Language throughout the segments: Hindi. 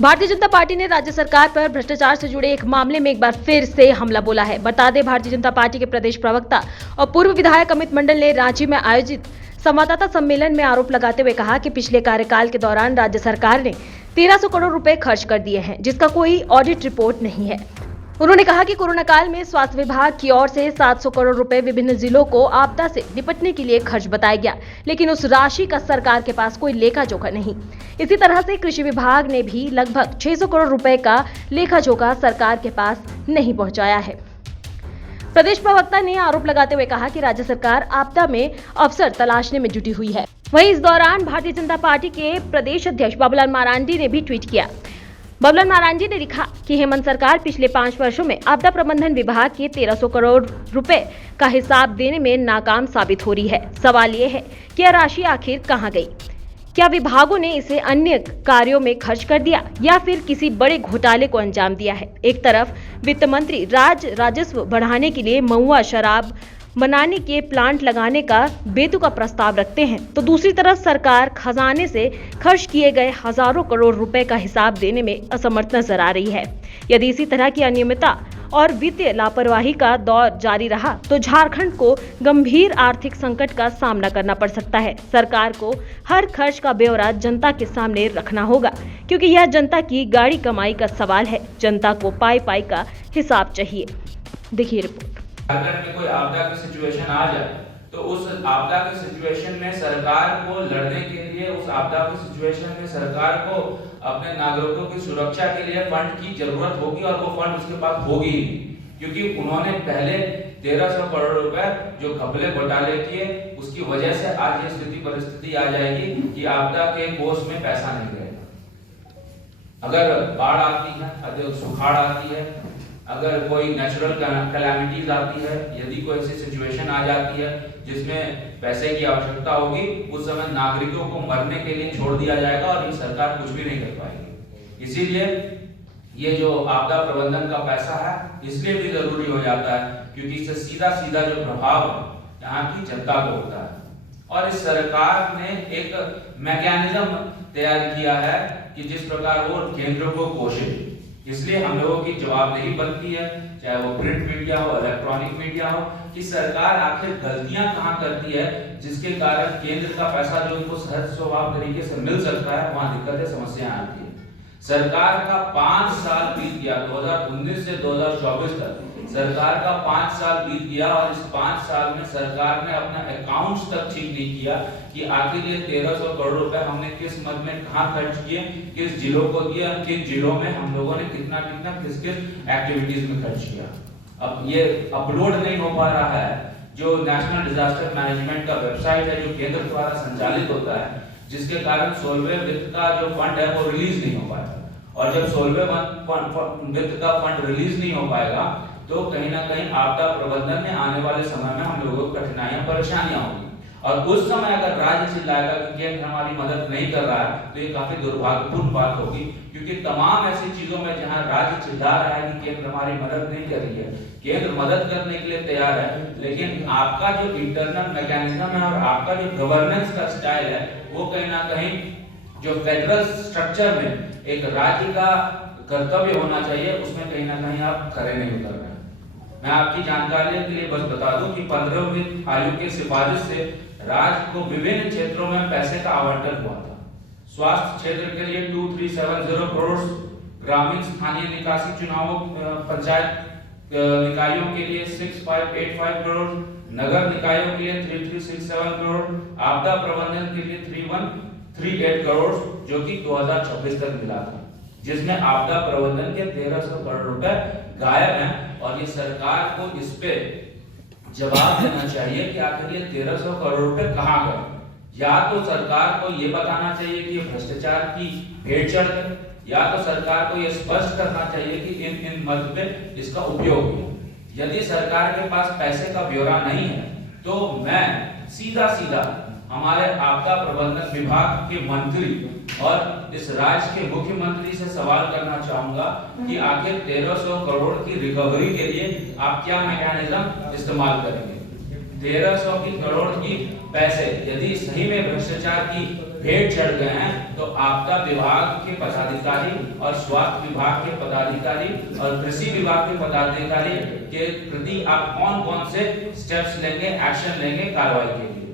भारतीय जनता पार्टी ने राज्य सरकार पर भ्रष्टाचार से जुड़े एक मामले में एक बार फिर से हमला बोला है। बता दें, भारतीय जनता पार्टी के प्रदेश प्रवक्ता और पूर्व विधायक अमित मंडल ने रांची में आयोजित संवाददाता सम्मेलन में आरोप लगाते हुए कहा कि पिछले कार्यकाल के दौरान राज्य सरकार ने 1300 करोड़ रुपए खर्च कर दिए हैं, जिसका कोई ऑडिट रिपोर्ट नहीं है। उन्होंने कहा कि कोरोना काल में स्वास्थ्य विभाग की ओर से 700 करोड़ रुपए विभिन्न जिलों को आपदा से निपटने के लिए खर्च बताया गया, लेकिन उस राशि का सरकार के पास कोई लेखा जोखा नहीं। इसी तरह से कृषि विभाग ने भी लगभग 600 करोड़ रुपए का लेखा जोखा सरकार के पास नहीं पहुंचाया है। प्रदेश प्रवक्ता ने आरोप लगाते हुए कहा कि राज्य सरकार आपदा में अवसर तलाशने में जुटी हुई है। वहीं इस दौरान भारतीय जनता पार्टी के प्रदेश अध्यक्ष बाबूलाल मरांडी ने भी ट्वीट किया। बाबूलाल मरांडी ने लिखा कि हेमंत सरकार पिछले 5 वर्षों में आपदा प्रबंधन विभाग के 1300 करोड़ रुपए का हिसाब देने में नाकाम साबित हो रही है। सवाल ये है कि यह राशि आखिर कहां गई? क्या विभागों ने इसे अन्य कार्यों में खर्च कर दिया या फिर किसी बड़े घोटाले को अंजाम दिया है? एक तरफ वित्त मंत्री राजस्व बढ़ाने के लिए महुआ शराब बनाने के प्लांट लगाने का बेतुका प्रस्ताव रखते हैं, तो दूसरी तरफ सरकार खजाने से खर्च किए गए हजारों करोड़ रुपए का हिसाब देने में असमर्थ नजर आ रही है। यदि इसी तरह की अनियमितता और वित्तीय लापरवाही का दौर जारी रहा तो झारखंड को गंभीर आर्थिक संकट का सामना करना पड़ सकता है। सरकार को हर खर्च का ब्यौरा जनता के सामने रखना होगा, क्योंकि यह जनता की गाड़ी कमाई का सवाल है। जनता को पाई का हिसाब चाहिए। देखिए रिपोर्ट। झारखंड में कोई आपदा की सिचुएशन आ जाए तो उस आपदा की सिचुएशन में सरकार को लड़ने के लिए, उस आपदा की सिचुएशन में सरकार को अपने नागरिकों की सुरक्षा के लिए फंड की जरूरत होगी और वो फंड उसके पास होगी ही नहीं, क्योंकि उन्होंने पहले 1300 करोड़ रुपए जो घपले घोटाले किए, उसकी वजह से आज ये स्थिति परिस्थिति आ जाएगी कि आपदा के कोष में पैसा नहीं रहेगा। अगर बाढ़ आती है, अगर सुखाड़ आती है, अगर कोई नेचुरल कैलामिटीज आती है, यदि कोई ऐसी सिचुएशन आ जाती है जिसमें पैसे की आवश्यकता होगी, उस समय नागरिकों को मरने के लिए छोड़ दिया जाएगा और ये सरकार कुछ भी नहीं कर पाएगी। इसीलिए ये जो आपदा प्रबंधन का पैसा है इसलिए भी जरूरी हो जाता है, क्योंकि इससे सीधा सीधा जो प्रभाव यहाँ की जनता को होता है। और इस सरकार ने एक मैकेनिज्म तैयार किया है कि जिस प्रकार वो केंद्र को कोसे, इसलिए हम लोगों की जवाबदेही बनती है, चाहे वो प्रिंट मीडिया हो, इलेक्ट्रॉनिक मीडिया हो, कि सरकार आखिर गलतियां कहां करती है जिसके कारण केंद्र का पैसा जो उनको सहज स्वभाव तरीके से मिल सकता है, वहां दिक्कतें समस्याएं आती है। सरकार का 5 साल बीत गया, 2019 से 2024 तक सरकार का 5 साल बीत गया और इस 5 साल में सरकार ने अपना अकाउंट्स तक ठीक नहीं किया कि आखिर ये 1300 करोड़ रुपए हमने किस मद में कहां खर्च किए, किस जिलों को दिया, किन जिलों में हम लोगों ने कितना किस एक्टिविटीज में खर्च किया। अब ये अपलोड नहीं हो पा रहा है। जो नेशनल डिजास्टर मैनेजमेंट का वेबसाइट है, जो केंद्र द्वारा संचालित होता है, जिसके कारण 16वें वित्त का जो फंड है वो रिलीज नहीं हो पाया, और जब 16वें वित्त का फंड रिलीज नहीं हो पाएगा तो कहीं ना कहीं आपदा प्रबंधन में आने वाले समय में हम लोगों को कठिनाइयां परेशानियां होंगी। और उस समय अगर राज्य चिल्लाएगा कि केंद्र हमारी मदद नहीं कर रहा है, तो ये काफी दुर्भाग्यपूर्ण बात होगी, क्योंकि तमाम ऐसी चीजों में जहां राज्य चिल्ला रहा है कि केंद्र हमारी मदद नहीं कर रही है, केंद्र मदद करने के लिए तैयार है, लेकिन आपका जो इंटरनल मैकेनिज्म है और आपका जो गवर्नेंस का स्टाइल है, वो कहीं ना कहीं जो फेडरल स्ट्रक्चर में एक राज्य का कर्तव्य होना चाहिए, उसमें कहीं ना कहीं आप खरे नहीं उतर रहे हैं। मैं आपकी जानकारी के लिए बस बता दूं कि 15वें आयोग की सिफारिश से राज्य को विभिन्न क्षेत्रों में पैसे का आवंटन हुआ था। स्वास्थ्य क्षेत्र के लिए 2370 करोड़, ग्रामीण स्थानीय निकासी चुनावों पंचायत निकायों के लिए 6585 करोड़, नगर निकायों के लिए 3367 करोड़, आपदा प्रबंधन के लिए 3138 करोड़, जो कि 2026 तक मिला था, जिसमें आपदा प्रबंधन के 1300 करोड़ रुपए गायब हैं। और ये सरकार को इस पे जवाब देना चाहिए कि आखिर ये 1300 करोड़ रुपए कहां गए। या तो सरकार को ये बताना चाहिए कि ये भ्रष्टाचार की भेंट चढ़ गए, या तो सरकार को ये स्पष्ट करना चाहिए कि इन मद पे इसका उपयोग हुआ। यदि सरकार के पास पैसे का ब्यौरा नहीं है तो मैं सीधा हमारे आपदा प्रबंधन विभाग के मंत्री और इस राज्य के मुख्यमंत्री से सवाल करना चाहूंगा कि आखिर 1300 करोड़ की रिकवरी के लिए आप क्या मैकेनिज्म इस्तेमाल करेंगे। 1300 करोड़ की पैसे यदि सही में भ्रष्टाचार की भेंट चढ़ गए हैं तो आपदा विभाग के पदाधिकारी और स्वास्थ्य विभाग के पदाधिकारी और कृषि विभाग के पदाधिकारी के प्रति आप कौन कौन से स्टेप्स लेंगे, एक्शन लेंगे कार्रवाई के लिए?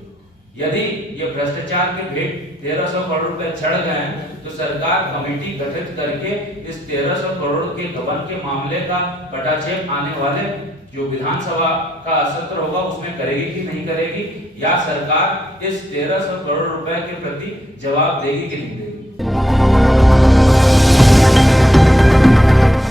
यदि ये भ्रष्टाचार के भेंट 1300 करोड़ रुपए चढ़ गए हैं तो सरकार कमेटी गठित करके इस 1300 करोड़ के गबन के मामले का पटाक्षेप आने वाले जो विधानसभा का सत्र होगा उसमें करेगी कि नहीं करेगी, या सरकार इस 1300 करोड़ रुपए के प्रति जवाब देगी कि नहीं देगी?